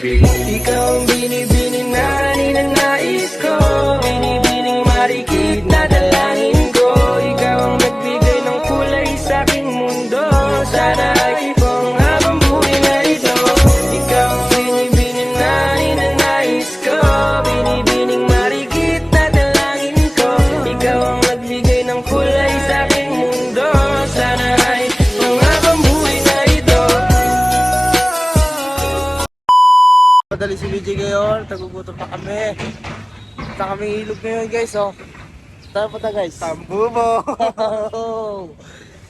pag-ibig. Ikaw ang binibining na ninanais ko, binibining marikit na dalangin ko. Ikaw ang nagbigay ng kulay sa aking mundo, sana ay kung habang buhay na ito. Ikaw ang binibining na ninanais ko, binibining marikit na dalangin ko. Ikaw ang nagbigay ng kulay sa aking mundo, sana ay kung habang buhay na ito. Madali si BJ ngayon, tagugutom na kami. Punta kami ilog ngayon guys, oh. Saan pa ta guys? Tambubo!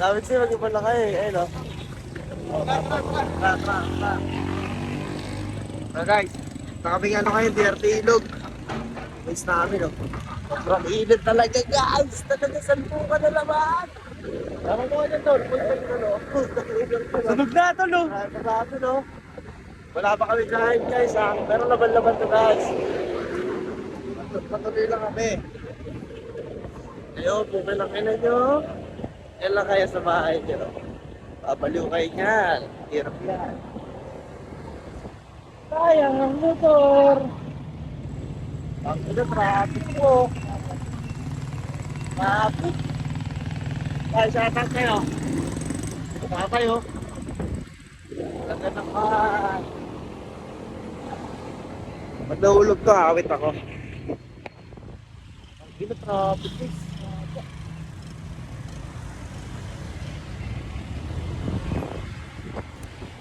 Sabi siya mag-iba na kayo, ayun oh. So guys, punta kami ano kayo, DRT ilog. Guys namin oh. Sobrang init talaga guys! Talaga salpukan na naman! Parang mo yan doon, punta nyo no? Sunog na ito no? Sarado no? Wala pa kami kain guys ha, pero laban-laban to guys. Patuloy lang kami. Ayun, bukay lang kayo nyo. Yan lang kaya sa bahay nyo. Babaliw kayo nyan. Hirap yan. Sayang ang motor. Ang ito, traffic po. Traffic. Kaya sa atas kayo. Saka kayo. Talaga naman. Pag nahulog to, awit ako. Ang gila traffic guys.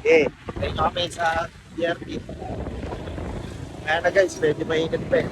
Okay, tayo kami sa DRT. Kaya na guys, medyo mainit pa eh.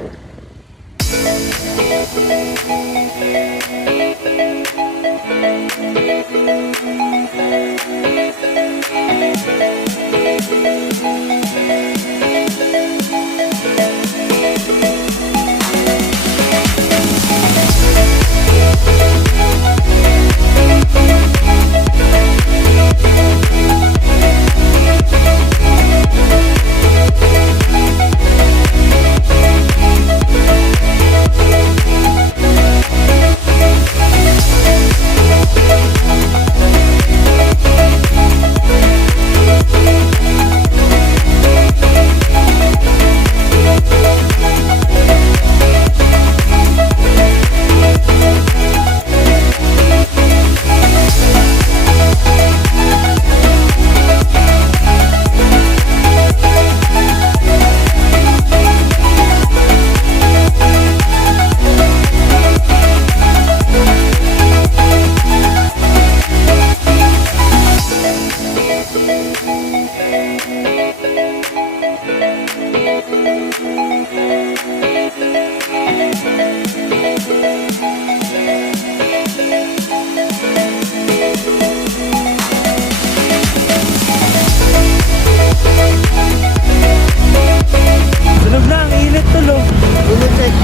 Sunog na, ang init tulo. Init check.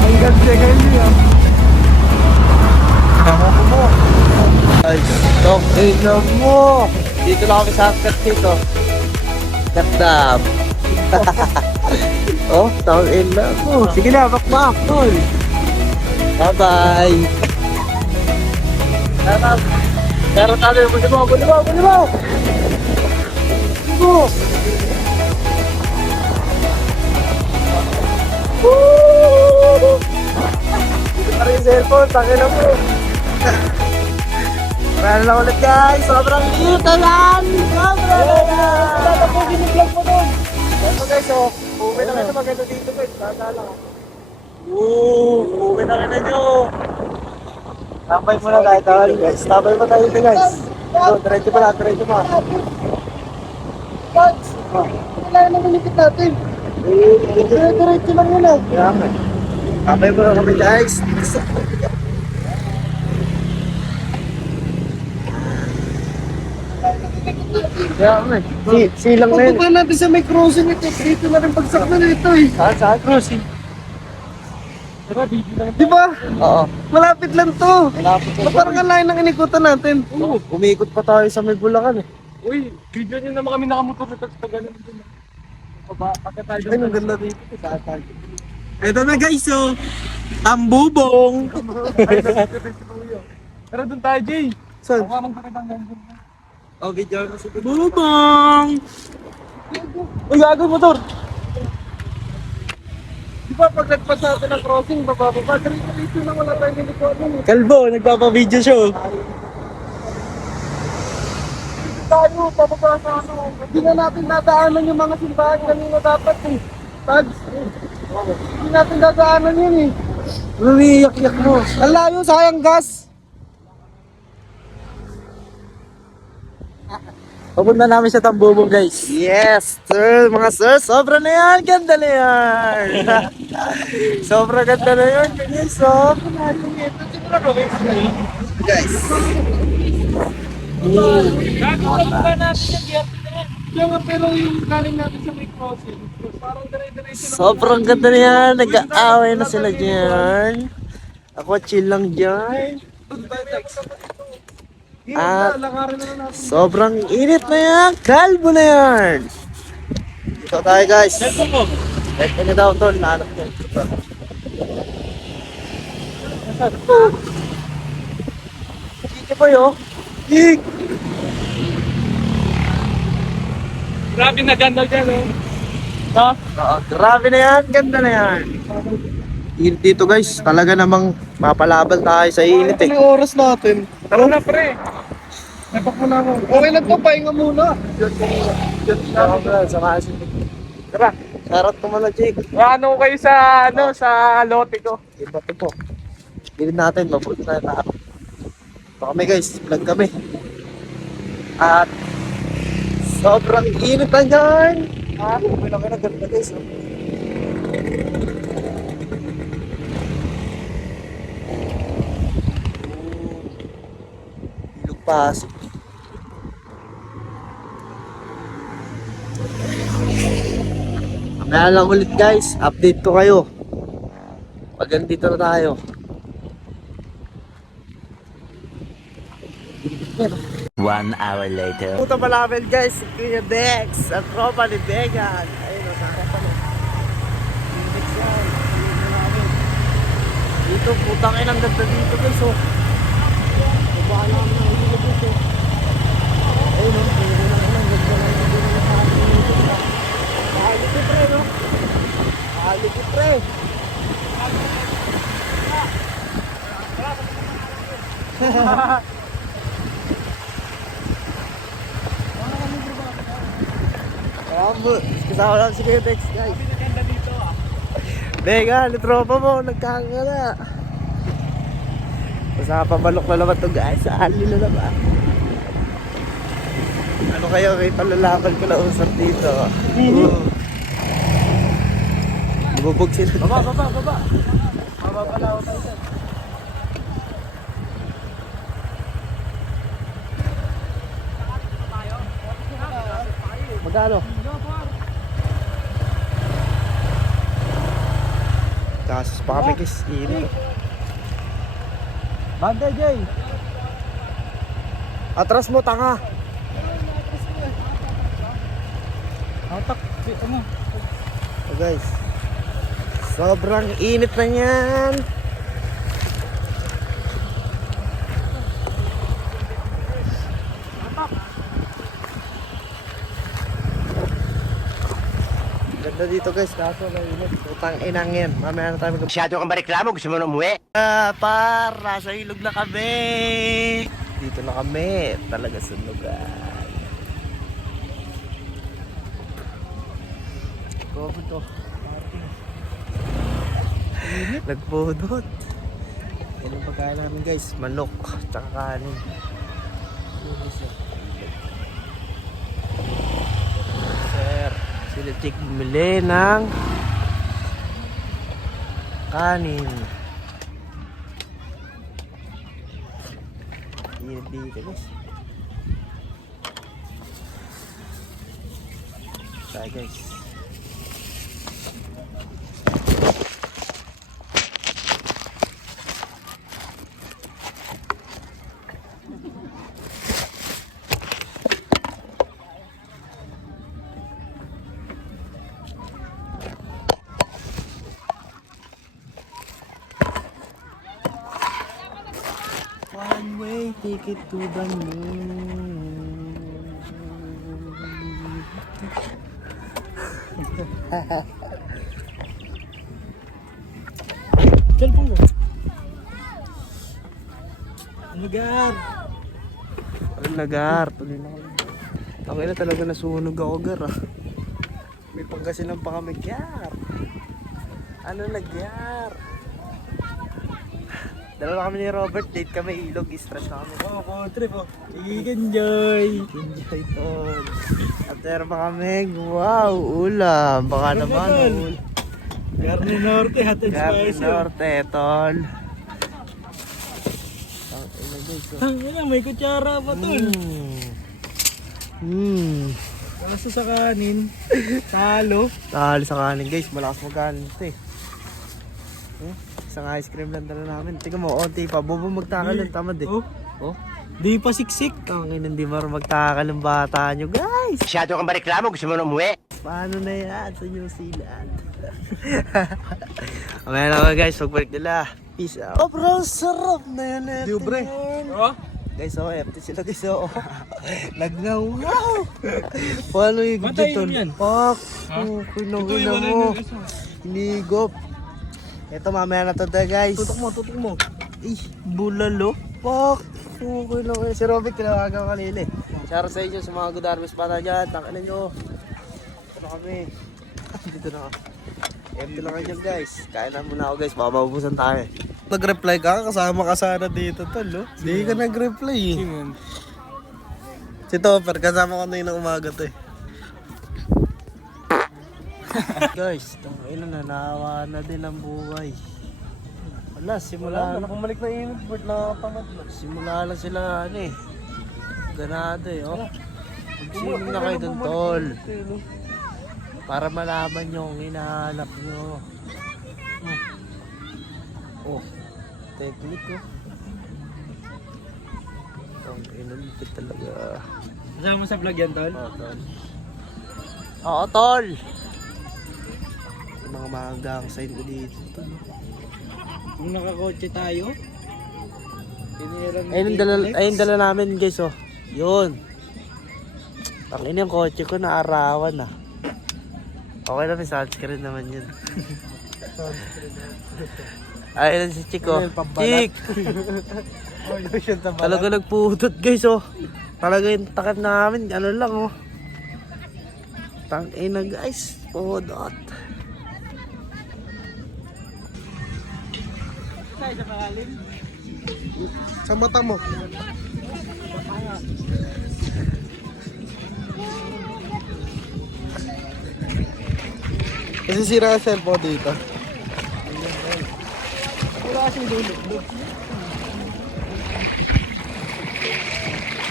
Ang ganda kayo niya. Ako mo. Ay, stop. Ay, love mo. Dito lang kami sa hangkat dito. Katdam. Oh, tawag in love mo. Sige na, bakbak. Tol. Bye-bye. Pero talo yung bulibaw. Bulibaw. Dito pa rin yung cellphone, tangin na mo. Maraming lang ulit guys, sobrang init na yan! Sobrang init! Tatapugin yung vlog mo dun! Ito guys, oh, uwi na kayo maganda dito guys, tatala ko. Uwi na kayo na nyo! Tambay muna tayo tawal guys, tambay mo tayo dito guys. So, diretso pa. Guys, wala na nalipit natin. Diretso lang yun ah. Tambay muna kami guys. Silang na yun. Pagpunta natin sa may crossing ito. Dito na rin pagsak na nito eh. Saan? Crossing? Di ba? Oo. Malapit lang to. Parang ang layo ng inikutan natin. Umiikot pa tayo sa may Bulacan eh. Uy, video nyo naman kami nakamotor na pag ganun din. Ay, ang ganda dito. Ito na guys, oh. Tambubong. Pero doon tayo, Jay. Saan? Baka magpakita ng ganda. Oh, video mo si Bubong! Uy, gago motor! Di ba pag nagpas natin ng crossing, bababa, dito lang wala tayo nilikuan. Kalbo, nagpapa-video show. Tayo, pababa sa ano. Hindi na natin dadaanan yung mga simbahan kanina dapat eh. Tags. Hindi natin dadaanan yun eh. Umiiyak-iyak mo. Ang layo, sayang gas. Papunta namin sa Tambubong, guys. Yes, sir. Mga sir, sobra na yan. Ganda na yan. Sobra ganda na yan. Guys, sobra na yan. Guys. Gagawin natin yung gear na yan. Kaya pero yung galing natin sa may crossing, parang dire-diretso lang. Sobrang ganda na yan. Nag-aaway na sila dyan. Ako chill lang dyan. At sobrang init na yan. Kalbo na yan. Dito tayo, guys. Right na daw ito. Nanap yan. Sige po yun. Yik! Grabe na ganda dyan, oh. Ha? Grabe na yan. Ganda na yan. Init dito, guys. Talaga namang mapalaban tayo sa init eh. Ano yung oras natin? Tara na, pre. Napak mo na ako. Okay lang to, pahinga muna. Tara, sarot ko muna, Jake. Ano kayo sa, ano, sa lote ko? Iba to po. Bilhin natin, mabuti na tao. Ito kami guys, vlog kami. At sobrang init na dyan. Okay lang kayo na ganda guys. Ilog Pasig. Mamaya lang ulit guys, update ko kayo. Pag andito na tayo. One hour later. Puta malapit guys, si Kuya Dex, ang tropa ni Vegan. Ayun o, sa harapan o. Dex yan. Dito, putang inang ganda dito guys o. Baba namin ang ilog guys o. Ayun o, pwede lang inang ganda na yung ganda na sa akin dito. Mahaliki pre no? Mahaliki pre. Kasama lang si Kuya Dex guys. Ganda dito, ah. Vegan, tropa mo, nagkakala. Basta pabalok na naman to guys, sa ali na naman. Ano kayo, may palalakan ko na usap dito. Bubog sila. Baba. Mababala ako tayo dyan. Magkano? Kasus pa kami guys, init. Banda Jay. Atras mo tanga. Atak, ano? So guys, sobrang init na yan. Ganda dito guys, kaso mainit. Utang inang yan. Mamaya na tayo mag- Masyado kang bariklamo, gusto mo na umuwi? para sa ilog na kami. Dito na kami. Talaga sa lugar. Cover to. Nagpudot. Yan ang pagkain namin guys. Manok. Tsaka kanin. Sir. Sila Chick bumili ng kanin. Init dito guys. Tayo guys. One way ticket to the moon. Cellphone mo. Lagar. Lagar. Tuloy na kami. Ako na talaga nasunog ako, Gar, ah. May pagkasinan pa kami, Gar. Ano Gar? Dalawa kami ni Robert, date kami, ilog, stress na kami. Oo, trip, oh. Sige, enjoy. Enjoy, tol. At meron pa kami, wow, ulam. Baka naman, ulam. Carne Norte, hot and spicy. Carne Norte, tol. Tangina, may kutsara pa, tol. Kaso sa kanin, talo. Talo sa kanin, guys. Malakas magkanin ito, eh. Isang ice cream lang dala namin. Tingnan mo, onti pa. Bobo magtakal ng tamad, eh. Oh. Di pa siksik. Tangin, hindi marunong magtakal ng bata nyo, guys. Masyado kang bareklamo, gusto mo na umuwi? Paano na yan sa New Zealand? Mamaya na ako, guys. Pagbalik nila. Peace out. Oh, bro, sarap na yan. Libre. Oh? Guys, oh, empty sila, guys, oh. Nagnaw. Wow! Paano yung Matay dito? yun yan. Pak! Kunong-kuna mo. Hinigop. Ito, mamaya na to, guys. Tutok mo. Bulalo. Pak! Okay lang. Si Robert, tinawagan ko kanina, eh. Shoutout sa inyo sa mga good harvest bata dyan. Tangin nyo. Ito na kami. Dito na ako. Empty lang kayo, guys. Kain na muna ako, guys. Baka mabubusan tayo. Nag-reply ka, kasama ka sana dito, tol, no? Hindi ka nag-reply, eh. Si Topper, kasama ko na yun ng umaga to, eh. Guys, tangina na, naawa na din ang buhay. Wala, simula na. Bumalik na init, Bert, nakatamad na. Simula lang sila, ano, eh. Ganado, eh, oh. Mag-swimming na kayo dun, tol. Para malaman nyo ang hinahanap nyo. Oh, technique, oh. Ang inalipit talaga. Kasama mo sa vlog yan, tol? Oo, tol. Oo, tol! Yung mga magang sign ko dito, tol. Kung nakakotse tayo, Ayun dala namin, guys, oh. Yun. Ang yung kotse ko naarawan, ah. Okay na, may sunscreen naman yun. Ayun si Chico. Chick! Talaga nagputot, guys, oh. Talaga yung takat namin, ano lang, oh. Tangina, guys. Pudot. Sa mata mo. Kasi sira ang cellphone dito. Wala kasing dulog.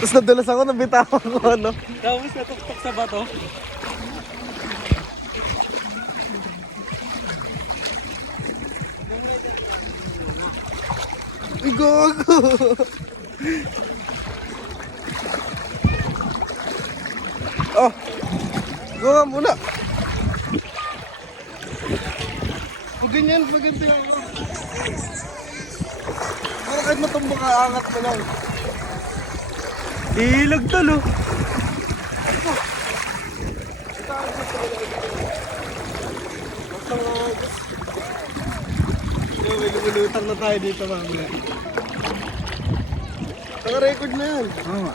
Tapos nadulas ako, nabitawan ko, ano? tapos natuktok sa bato. Ay, gago! Oh! Go nga muna! Pag ganyan, pag ganyan ako. Para kahit matumbo ka, angat mo lang. Ilag talo. May lumulutang na tayo dito, mamaya. Naka-record na yan. Oo.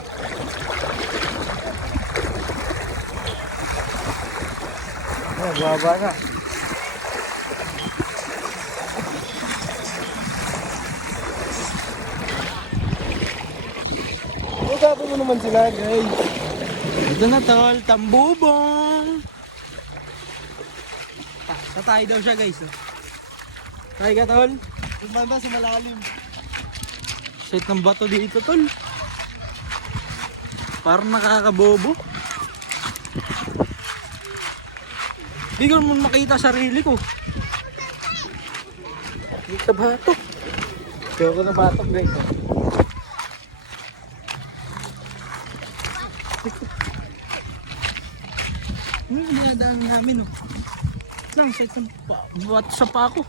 Baba na. Usapin mo naman sila, guys. Ito na, tol, tambubong. Tatay daw siya, guys. Tatay ka, tol. Kumanda sa malalim. Set ng bato dito, tol. Parang nakakabobo. Hindi ko naman makita sarili ko. Dito bato. Kaya ko na batok, guys. Dinadaan namin, oh. Lang, set ng bato sa pako.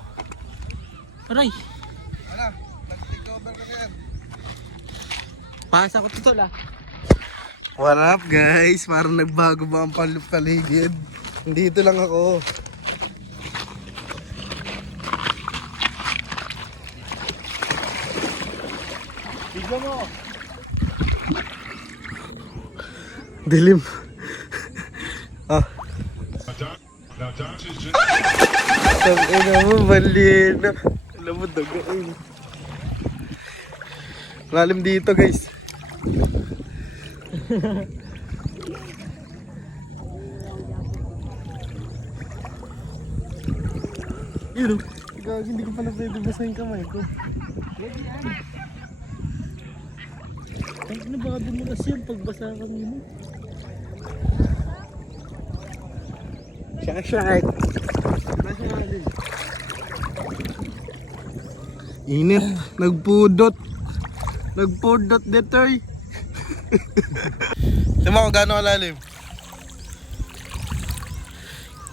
Aray. Ano? Nag-take over ka na yan. Pasa ko to, tol, ah. What up guys? Parang nagbago ba ang paligid? Dito lang ako. Bigyan mo. Dilim. Ah. Tangina mo, balina. Alam mo, dagain. Lalim dito guys. Yun o. Gagi, hindi ko pala pwede basahin kamay ko. Ay, ano baka dumulas yan pagbasa kami mo? Shark! Init, nagpudot. Nagpudot detoy. Tingnan mo kung gaano kalalim.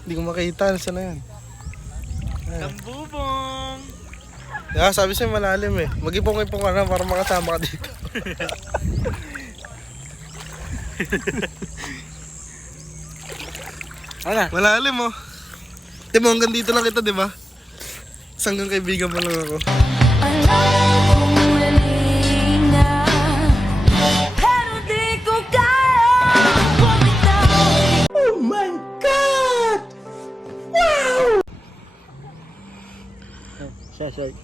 Hindi ko makita, saan na yan? Tambubong! Yeah, sabi sa'yo malalim eh. Mag-ipong-ipong ka na para makasama ka dito. Ano? Malalim oh. Diba hanggang dito lang kita, diba? Hanggang kaibigan mo lang ako. Oh my God! Wow! Shark.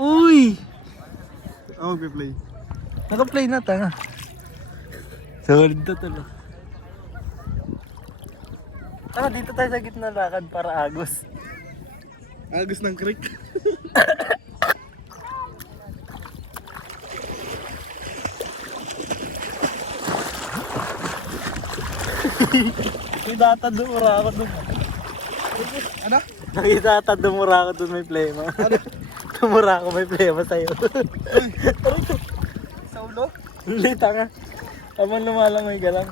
Uy! Ako magpe-play. Naka-play na tanga. Solid to tulo. Tara, dito tayo sa gitna lakad para agos. Agos ng creek. Itatadumura ako dun. Ano? Nakita dumura ako dun may plema. Ano? Dumura ako may plema sa'yo. Sa ulo? Hindi, tanga. Habang lumalamay ka lang.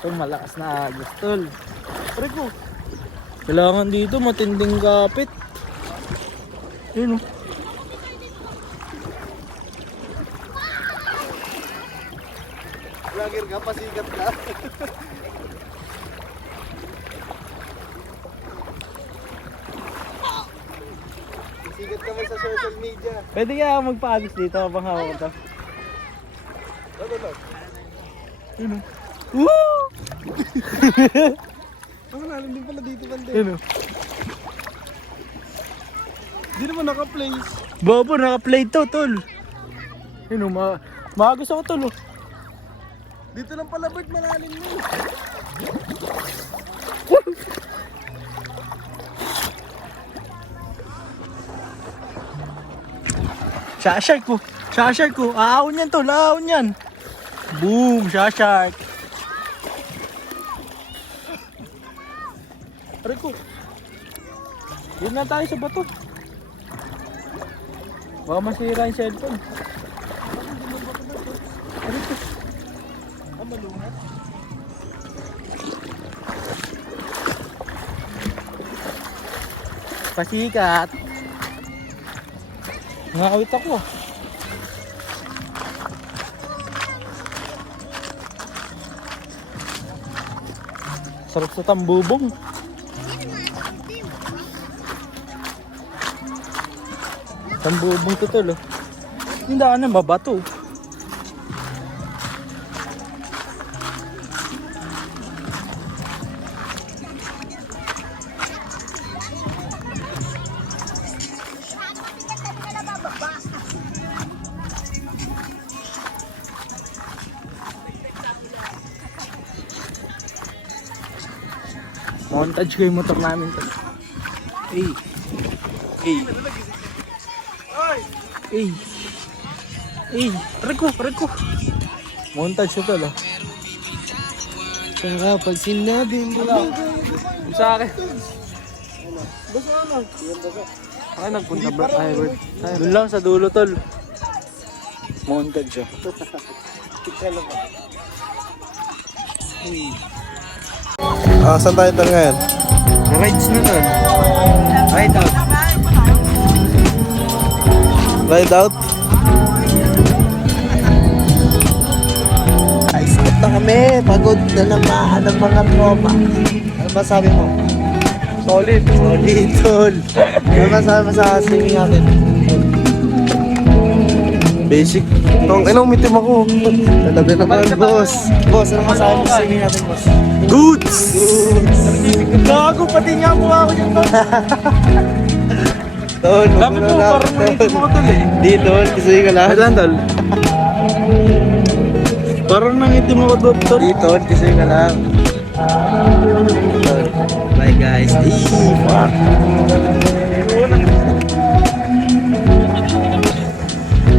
Tol, malakas na agos, tol. Pare ko. Kailangan dito matinding kapit. Yun o. Vlogger ka, pasikat ka. Pasikat ka man sa social media. Pwede kaya ako magpaagos dito habang hawak ko. Ano lang? Yun o. Woo! Ang lalim din pala dito banda. Yun o. Hindi naman naka-play. Bobo, naka-play to, tol. Yun o, maagos ako, tol o. Dito lang pala Bert, malalim mo. Shark ko. Shark ko. Aahon yan, tol. Aahon yan. Boom, shark. Aray ko. Yun na tayo sa bato. Baka masira yung cellphone. Aray ko. Malungat. Pasikat. Ngawit ako. Sarap sa tambubong. Tambubong to, tol. Yung daanan babato. Montage ko yung motor namin to. Hey. Reko. Montage ko to, lo. Saka pag sinabi mo lang. Sa akin. Basta lang. Ay, nagpunta ba? Ay, Bert. Doon lang sa dulo, tol. Montage siya. Saan tayo tol ngayon? Rides na, tol. Ride out. Ride out. Ay, stop na kami. Pagod na naman ang mga tropa. Ano ba sabi mo? Solid. Solid, tol. Ano ba sabi mo sa swimming natin? Basic. Tong, umitim ako. Talaga naman, boss. Boss, ano masabi mo sa swimming natin, boss? Goods! Gago, pati niya mo ako dyan, tol. Tol, Sabi mo, parang naitim ako, tol, eh. Di, tol. Kasi ka lang. Tol. Parang nangitim ako, tol. Di, tol. Kasi ka lang. Tol. Bye, guys. Fuck.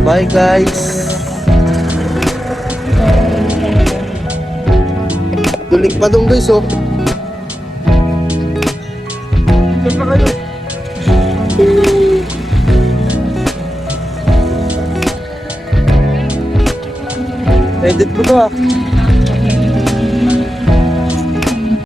Bye, guys. Tulik pa dong, guys, oh. Saan pa kayo? Edit mo to, ah.